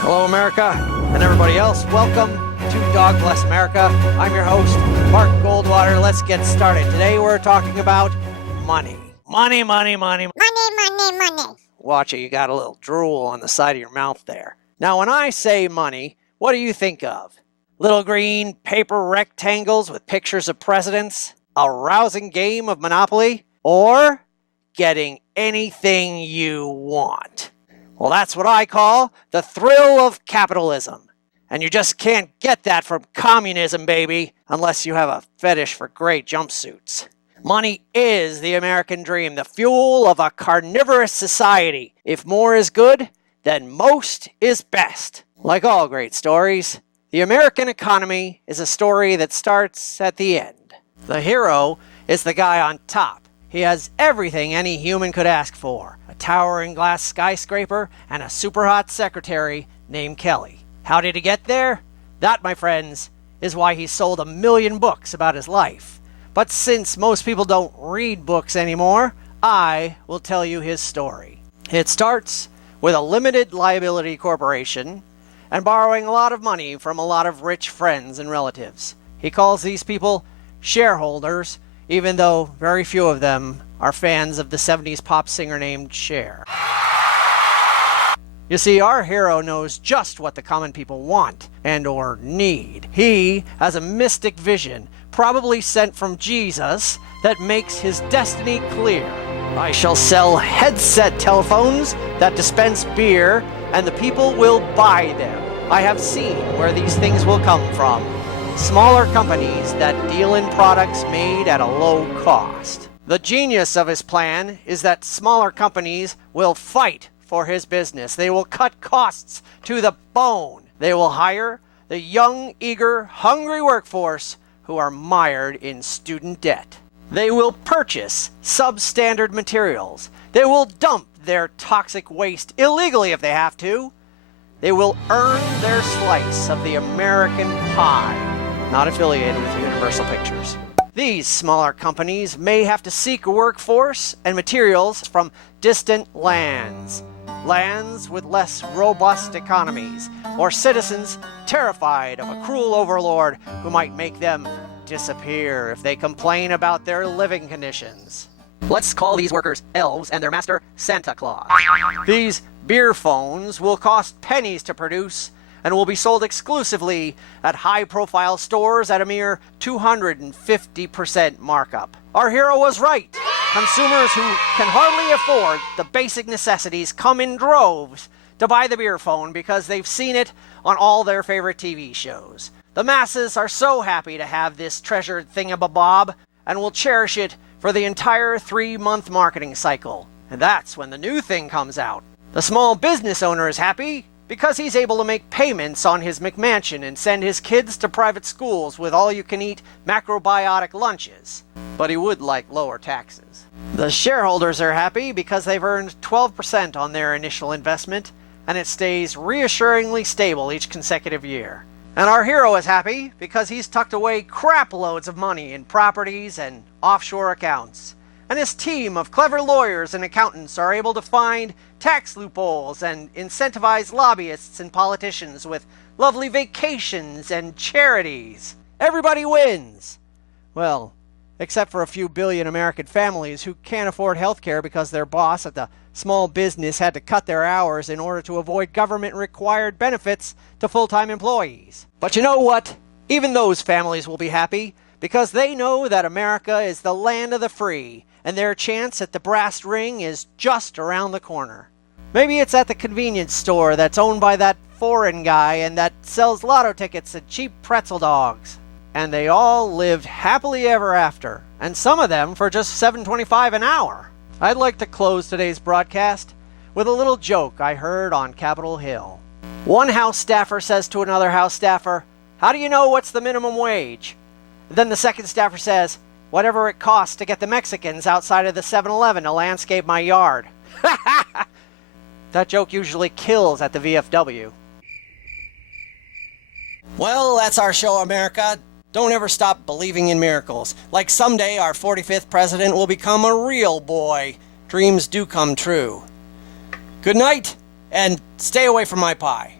Hello, America, and everybody else. Welcome to Dog Bless America. I'm your host, Mark Goldwater. Let's get started. Today we're talking about money. Money. Money. Watch it, you got a little drool on the side of your mouth there. Now, when I say money, what do you think of? Little green paper rectangles with pictures of presidents? A rousing game of Monopoly? Or getting anything you want? Well, that's what I call the thrill of capitalism. And you just can't get that from communism, baby, unless you have a fetish for gray jumpsuits. Money is the American dream, the fuel of a carnivorous society. If more is good, then most is best. Like all great stories, the American economy is a story that starts at the end. The hero is the guy on top. He has everything any human could ask for. A towering glass skyscraper and a super hot secretary named Kelly. How did he get there? That, my friends, is why he sold 1 million books about his life. But since most people don't read books anymore, I will tell you his story. It starts with a limited liability corporation and borrowing a lot of money from a lot of rich friends and relatives. He calls these people shareholders, even though very few of them are fans of the 70s pop singer named Cher. You see, our hero knows just what the common people want and or need. He has a mystic vision, probably sent from Jesus, that makes his destiny clear. I shall sell headset telephones that dispense beer, and the people will buy them. I have seen where these things will come from. Smaller companies that deal in products made at a low cost. The genius of his plan is that smaller companies will fight for his business. They will cut costs to the bone. They will hire the young, eager, hungry workforce who are mired in student debt. They will purchase substandard materials. They will dump their toxic waste illegally if they have to. They will earn their slice of the American pie. Not affiliated with Universal Pictures. These smaller companies may have to seek a workforce and materials from distant lands. Lands with less robust economies, or citizens terrified of a cruel overlord who might make them disappear if they complain about their living conditions. Let's call these workers elves and their master Santa Claus. These beer phones will cost pennies to produce and will be sold exclusively at high-profile stores at a mere 250% markup. Our hero was right. Consumers who can hardly afford the basic necessities come in droves to buy the beer phone because they've seen it on all their favorite TV shows. The masses are so happy to have this treasured thingamabob and will cherish it for the entire 3-month marketing cycle. And that's when the new thing comes out. The small business owner is happy because he's able to make payments on his McMansion and send his kids to private schools with all-you-can-eat macrobiotic lunches. But he would like lower taxes. The shareholders are happy because they've earned 12% on their initial investment, and it stays reassuringly stable each consecutive year. And our hero is happy because he's tucked away crap loads of money in properties and offshore accounts. And his team of clever lawyers and accountants are able to find tax loopholes and incentivize lobbyists and politicians with lovely vacations and charities. Everybody wins. Well, except for a few billion American families who can't afford health care because their boss at the small business had to cut their hours in order to avoid government-required benefits to full-time employees. But you know what? Even those families will be happy because they know that America is the land of the free, and their chance at the brass ring is just around the corner. Maybe it's at the convenience store that's owned by that foreign guy and that sells lotto tickets and cheap pretzel dogs. And they all lived happily ever after, and some of them for just $7.25 an hour. I'd like to close today's broadcast with a little joke I heard on Capitol Hill. One house staffer says to another house staffer, "How do you know what's the minimum wage?" Then the second staffer says, "Whatever it costs to get the Mexicans outside of the 7-Eleven to landscape my yard." That joke usually kills at the VFW. Well, that's our show, America. Don't ever stop believing in miracles. Like someday our 45th president will become a real boy. Dreams do come true. Good night, and stay away from my pie.